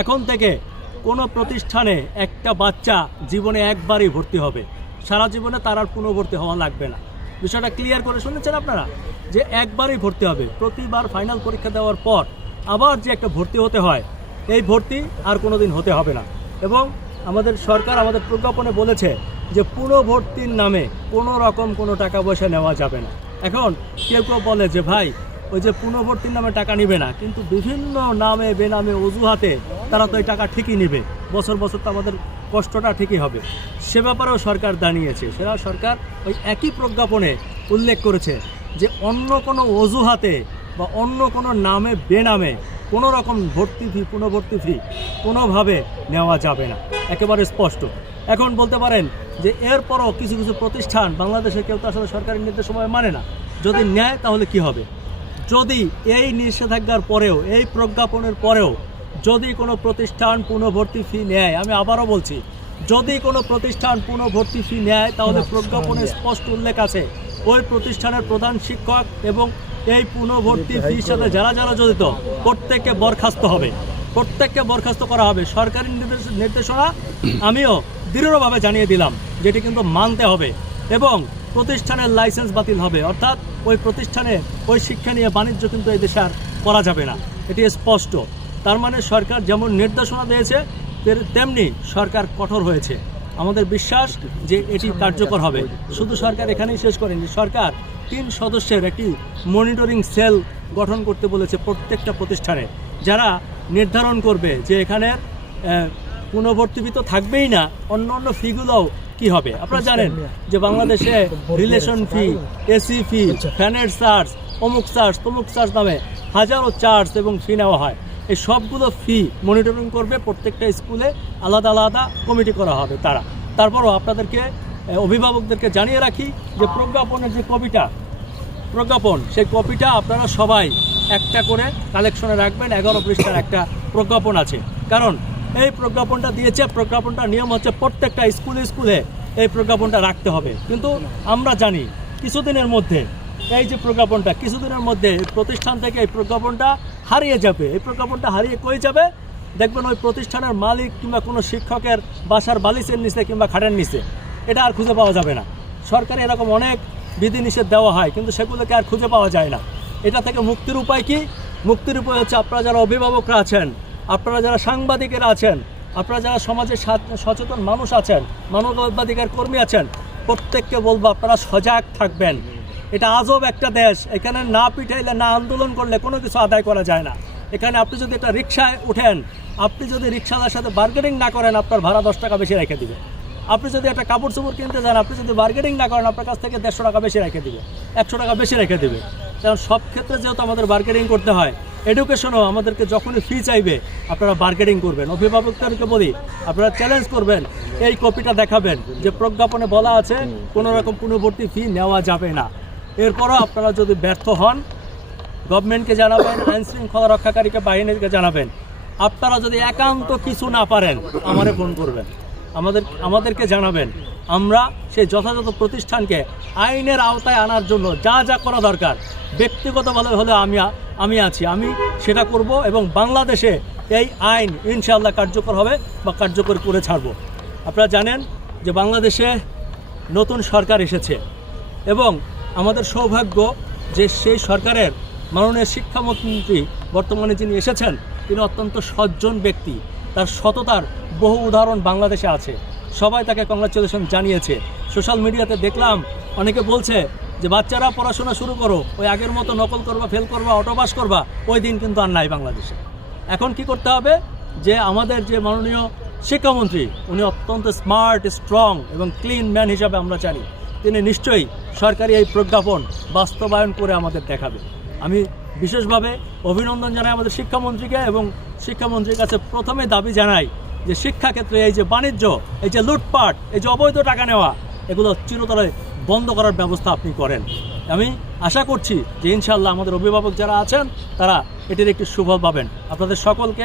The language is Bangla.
এখন থেকে কোনো প্রতিষ্ঠানে একটা বাচ্চা জীবনে একবারই ভর্তি হবে, সারা জীবনে তার আর পুনর্ভর্তি হওয়া লাগবে না। বিষয়টা ক্লিয়ার করে শুনেছেন আপনারা, যে একবারই ভর্তি হবে। প্রতিবার ফাইনাল পরীক্ষা দেওয়ার পর আবার যে একটা ভর্তি হতে হয়, এই ভর্তি আর কোনো দিন হতে হবে না। এবং আমাদের সরকার আমাদের প্রজ্ঞাপনে বলেছে যে পুনর্ভর্তির নামে কোনো রকম কোনো টাকা পয়সা নেওয়া যাবে না। এখন কেউ কেউ বলে যে ভাই ওই যে পুনর্ভর্তির নামে টাকা নিবে না, কিন্তু বিভিন্ন নামে বেনামে অজুহাতে তারা তো এই টাকা ঠিকই নেবে, বছর বছর তো আমাদের কষ্টটা ঠিকই হবে। সে ব্যাপারেও সরকার জানিয়েছে। সেটা সরকার ওই একই প্রজ্ঞাপনে উল্লেখ করেছে যে অন্য কোনো অজুহাতে বা অন্য কোনো নামে বেনামে কোনো রকম ভর্তি ফি পুনর্ভর্তি ফি কোনোভাবে নেওয়া যাবে না, একেবারে স্পষ্ট। এখন বলতে পারেন যে এরপরও কিছু কিছু প্রতিষ্ঠান বাংলাদেশে কেউ তো আসলে সরকারি নির্দেশ সময় মানে না, যদি নেয় তাহলে কি হবে? যদি এই নিষেধাজ্ঞার পরেও, এই প্রজ্ঞাপনের পরেও যদি কোনো প্রতিষ্ঠান পুনর্ভর্তি ফি নেয়, আমি আবারও বলছি, যদি কোনো প্রতিষ্ঠান পুনর্ভর্তি ফি নেয় তাহলে প্রজ্ঞাপনে স্পষ্ট উল্লেখ আছে ওই প্রতিষ্ঠানের প্রধান শিক্ষক এবং এই পুনর্ভর্তি ফির সাথে যারা যারা জড়িত প্রত্যেককে বরখাস্ত হবে, প্রত্যেককে বরখাস্ত করা হবে। সরকারি নির্দেশনা আমিও দৃঢ়ভাবে জানিয়ে দিলাম, যেটি কিন্তু মানতে হবে। এবং প্রতিষ্ঠানের লাইসেন্স বাতিল হবে, অর্থাৎ ওই প্রতিষ্ঠানে ওই শিক্ষা নিয়ে বাণিজ্য কিন্তু এই দেশে আর করা যাবে না, এটি স্পষ্ট। তার মানে সরকার যেমন নির্দেশনা দিয়েছে তেমনি সরকার কঠোর হয়েছে। আমাদের বিশ্বাস যে এটি কার্যকর হবে। শুধু সরকার এখানেই শেষ করেনি, সরকার 3 সদস্যের একটি মনিটরিং সেল গঠন করতে বলেছে প্রত্যেকটা প্রতিষ্ঠানে, যারা নির্ধারণ করবে যে এখানে পুনর্ভর্তি ফি তো থাকবেই না, অন্য অন্য ফিগুলোও কি হবে। আপনারা জানেন যে বাংলাদেশে রিলেশন ফি, এসি ফি, ফ্যানের চার্জ, অমুক চার্জ, তমুক চার্জ নামে হাজারো চার্জ এবং ফি নেওয়া হয়। এই সবগুলো ফি মনিটরিং করবে প্রত্যেকটা স্কুলে, আলাদা আলাদা কমিটি করা হবে তারা। তারপরও আপনাদেরকে অভিভাবকদেরকে জানিয়ে রাখি যে প্রজ্ঞাপনের যে প্রজ্ঞাপন সেই কপিটা আপনারা সবাই একটা করে কালেকশনে রাখবেন। 11 পৃষ্ঠার একটা প্রজ্ঞাপন আছে, কারণ এই প্রজ্ঞাপনটা দিয়েছে, প্রজ্ঞাপনটা নিয়ম হচ্ছে প্রত্যেকটা স্কুলে এই প্রজ্ঞাপনটা রাখতে হবে। কিন্তু আমরা জানি কিছুদিনের মধ্যে এই যে প্রজ্ঞাপনটা, কিছুদিনের মধ্যে প্রতিষ্ঠান থেকে এই প্রজ্ঞাপনটা হারিয়ে যাবে। এই প্রজ্ঞাপনটা হারিয়ে কই যাবে? দেখবেন ওই প্রতিষ্ঠানের মালিক কিংবা কোনো শিক্ষকের বাসার বালিশের নিচে কিংবা খাটের নিচে, এটা আর খুঁজে পাওয়া যাবে না। সরকারে এরকম অনেক বিধিনিষেধ দেওয়া হয়, কিন্তু সেগুলোকে আর খুঁজে পাওয়া যায় না। এটা থেকে মুক্তির উপায় কি? মুক্তির উপায় হচ্ছে আপনারা যারা অভিভাবকরা আছেন, আপনারা যারা সাংবাদিকেরা আছেন, আপনারা যারা সমাজের সচেতন মানুষ আছেন, মানবাধিকার কর্মী আছেন, প্রত্যেককে বলবো আপনারা সজাগ থাকবেন। এটা আজব একটা দেশ, এখানে না পিঠাইলে না আন্দোলন করলে কোনো কিছু আদায় করা যায় না। এখানে আপনি যদি একটা রিক্সায় ওঠেন, আপনি যদি রিক্সাওয়ালার সাথে বার্গেনিং না করেন, আপনার ভাড়া 10 টাকা বেশি রেখে দিবে। আপনি যদি একটা কাপড় চোপড় কিনতে যান, আপনি যদি বার্গেনিং না করেন, আপনার কাছ থেকে 150 টাকা বেশি রেখে দিবে, 100 টাকা বেশি রেখে দিবে। কারণ সব ক্ষেত্রে যেহেতু আমাদের বার্গেনিং করতে হয়, এডুকেশনও আমাদেরকে যখনই ফি চাইবে আপনারা বার্গেনিং করবেন। অভিভাবকদেরকে বলি আপনারা চ্যালেঞ্জ করবেন, এই কপিটা দেখাবেন যে প্রজ্ঞাপনে বলা আছে কোনো রকম পুনর্ভর্তি ফি নেওয়া যাবে না। এরপরও আপনারা যদি ব্যর্থ হন, গভর্নমেন্টকে জানাবেন, আইন শৃঙ্খলা রক্ষাকারীকে বাহিনীকে জানাবেন। আপনারা যদি একান্ত কিছু না পারেন আমারে ফোন করবেন, আমাদেরকে জানাবেন। আমরা সেই যথাযথ প্রতিষ্ঠানকে আইনের আওতায় আনার জন্য যা যা করা দরকার ব্যক্তিগতভাবে হলে আমি আছি, আমি সেটা করব। এবং বাংলাদেশে এই আইন ইনশাআল্লাহ কার্যকর হবে বা কার্যকর করে ছাড়ব। আপনারা জানেন যে বাংলাদেশে নতুন সরকার এসেছে এবং আমাদের সৌভাগ্য যে সেই সরকারের মাননীয় শিক্ষামন্ত্রী বর্তমানে যিনি এসেছেন, তিনি অত্যন্ত সজ্জন ব্যক্তি। তার সততার বহু উদাহরণ বাংলাদেশে আছে। সবাই তাকে কংগ্রাচুলেশন জানিয়েছে। সোশ্যাল মিডিয়াতে দেখলাম অনেকে বলছে যে বাচ্চারা পড়াশোনা শুরু করো, ওই আগের মতো নকল করবা, ফেল করবা, অটোপাস করবা, ওই দিন কিন্তু আর নাই বাংলাদেশে। এখন কি করতে হবে যে আমাদের যে মাননীয় শিক্ষামন্ত্রী, উনি অত্যন্ত স্মার্ট, স্ট্রং এবং ক্লিন ম্যান হিসাবে আমরা জানি। তিনি নিশ্চয়ই সরকারি এই প্রজ্ঞাপন বাস্তবায়ন করে আমাদের দেখাবে। আমি বিশেষভাবে অভিনন্দন জানাই আমাদের শিক্ষামন্ত্রীকে এবং শিক্ষামন্ত্রীর কাছে প্রথমে দাবি জানাই যে শিক্ষাক্ষেত্রে এই যে বাণিজ্য, এই যে লুটপাট, এই যে অবৈধ টাকা নেওয়া, এগুলো চিরতরে বন্ধ করার ব্যবস্থা আপনি করেন। আমি আশা করছি যে ইনশাআল্লাহ আমাদের অভিভাবক যারা আছেন তারা এটির একটি সুফল পাবেন। আপনাদের সকলকে